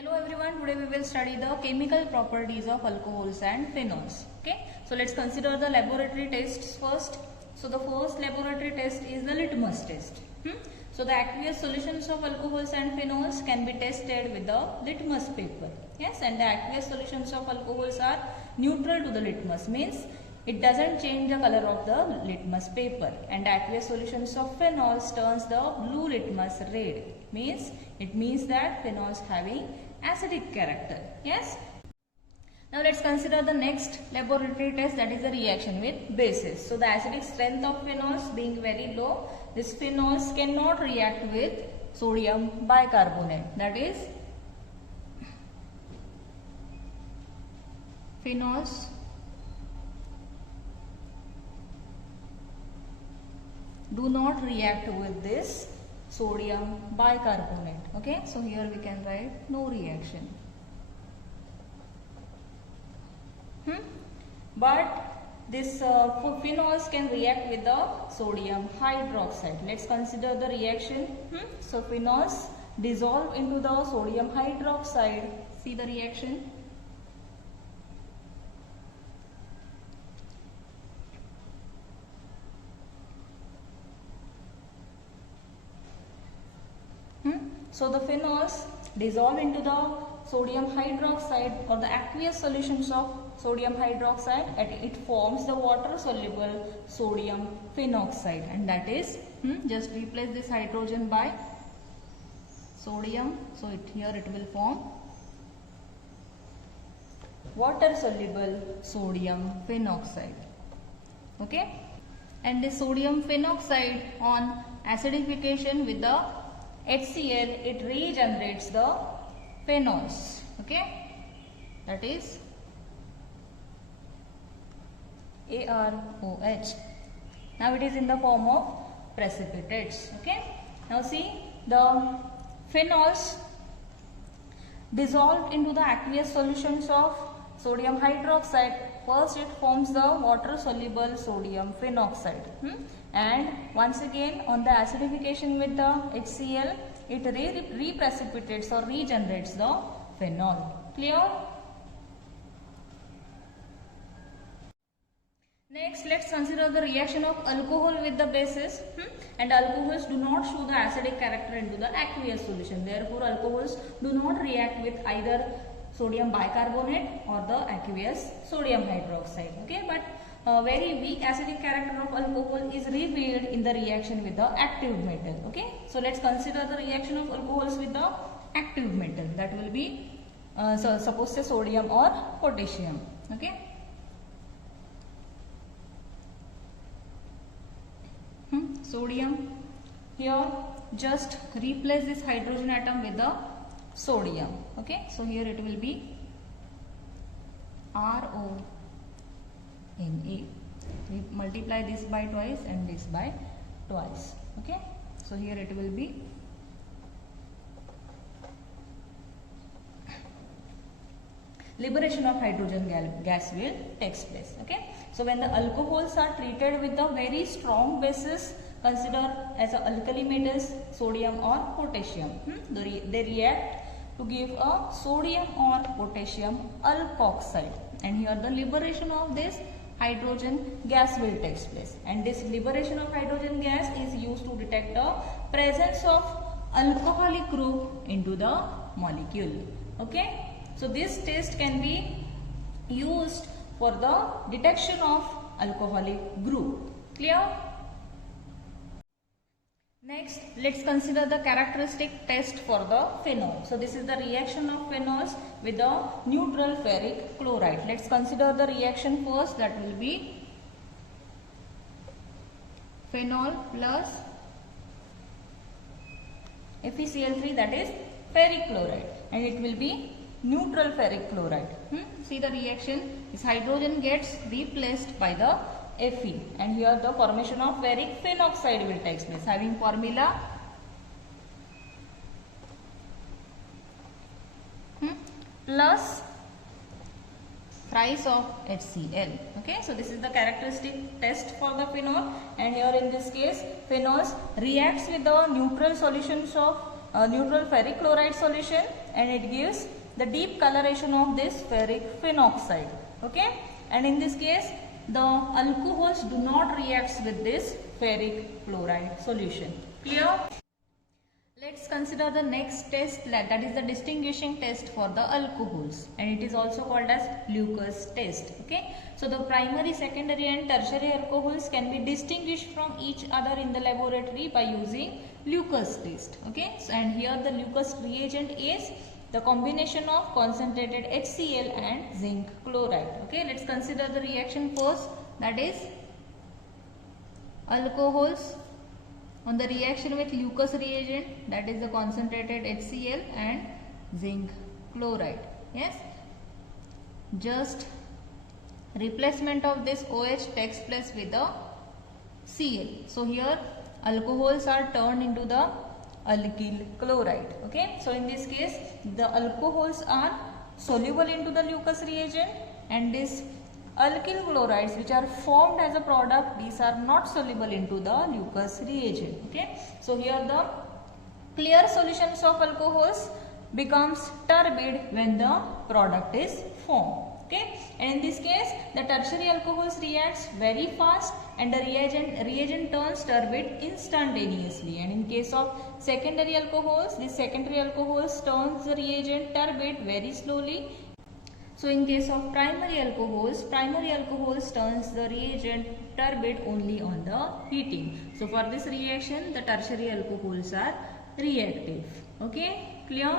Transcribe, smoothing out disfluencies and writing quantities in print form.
Hello everyone, today we will study the chemical properties of alcohols and phenols. Okay, so let's consider the laboratory tests first. So the first laboratory test is the litmus test. So the aqueous solutions of alcohols and phenols can be tested with the litmus paper. Yes, and the aqueous solutions of alcohols are neutral to the litmus, means it doesn't change the color of the litmus paper, and aqueous solutions of phenols turns the blue litmus red, means it means that phenols having acidic character. Yes. Now let's consider the next laboratory test, that is the reaction with bases. So the acidic strength of phenols being very low, these phenols cannot react with sodium bicarbonate, that is phenols do not react with this sodium bicarbonate. Okay, so here we can write no reaction. But this phenols can react with the sodium hydroxide. Let's consider the reaction. So phenols dissolve into the sodium hydroxide. See the reaction. So the phenols dissolve into the sodium hydroxide or the aqueous solutions of sodium hydroxide, and it forms the water soluble sodium phenoxide, and that is just replace this hydrogen by sodium, so here it will form water soluble sodium phenoxide. Okay, and this sodium phenoxide on acidification with the HCl, it regenerates the phenols. Okay, that is AROH. Now it is in the form of precipitates. Okay, now see the phenols dissolved into the aqueous solutions of sodium hydroxide. First it forms the water soluble sodium phenoxide, and once again on the acidification with the HCl, it reprecipitates or regenerates the phenol. Clear? Next, let's consider the reaction of alcohol with the bases. And alcohols do not show the acidic character into the aqueous solution. Therefore, alcohols do not react with either sodium bicarbonate or the aqueous sodium hydroxide. Okay, but very weak acidic character of alcohol is revealed in the reaction with the active metal. Okay, so let's consider the reaction of alcohols with the active metal. That will be so suppose say sodium or potassium. Okay. Sodium, here just replace this hydrogen atom with the sodium. Okay, so here it will be RONA. We multiply this by twice and this by twice. Okay, so here it will be liberation of hydrogen gas will takes place. Okay, so when the alcohols are treated with the very strong bases, consider as a alkali metals, sodium or potassium, they react to give a sodium or potassium alkoxide, and here the liberation of this hydrogen gas will take place, and this liberation of hydrogen gas is used to detect the presence of alcoholic group into the molecule. Okay, so this test can be used for the detection of alcoholic group. Clear? Next, let's consider the characteristic test for the phenol. So this is the reaction of phenols with the neutral ferric chloride. Let's consider the reaction first. That will be phenol plus FeCl3, that is ferric chloride, and it will be neutral ferric chloride. See the reaction, this hydrogen gets replaced by the Fe, and here the formation of ferric phenoxide will take place, having formula plus price of HCl. Okay, so this is the characteristic test for the phenol, and here in this case phenols reacts with the neutral solutions of a neutral ferric chloride solution, and it gives the deep coloration of this ferric phenoxide. Okay, and in this case the alcohols do not react with this ferric chloride solution. Clear? Let's consider the next test, that is the distinguishing test for the alcohols, and it is also called as Lucas test. Okay, so the primary, secondary and tertiary alcohols can be distinguished from each other in the laboratory by using Lucas test. Okay, so, and here the Lucas reagent is the combination of concentrated HCl and zinc chloride. Okay, let's consider the reaction first, that is alcohols on the reaction with Lucas reagent, that is the concentrated HCl and zinc chloride. Yes, just replacement of this OH takes place with the Cl. So here alcohols are turned into the alkyl chloride. Okay, so in this case the alcohols are soluble into the Lucas reagent, and this alkyl chlorides which are formed as a product, these are not soluble into the Lucas reagent. Okay, so here the clear solutions of alcohols becomes turbid when the product is formed. Okay, and in this case the tertiary alcohols reacts very fast and the reagent turns turbid instantaneously, and in case of secondary alcohols, the secondary alcohols turns the reagent turbid very slowly. So in case of primary alcohols turns the reagent turbid only on the heating. So for this reaction the tertiary alcohols are reactive. Okay, clear?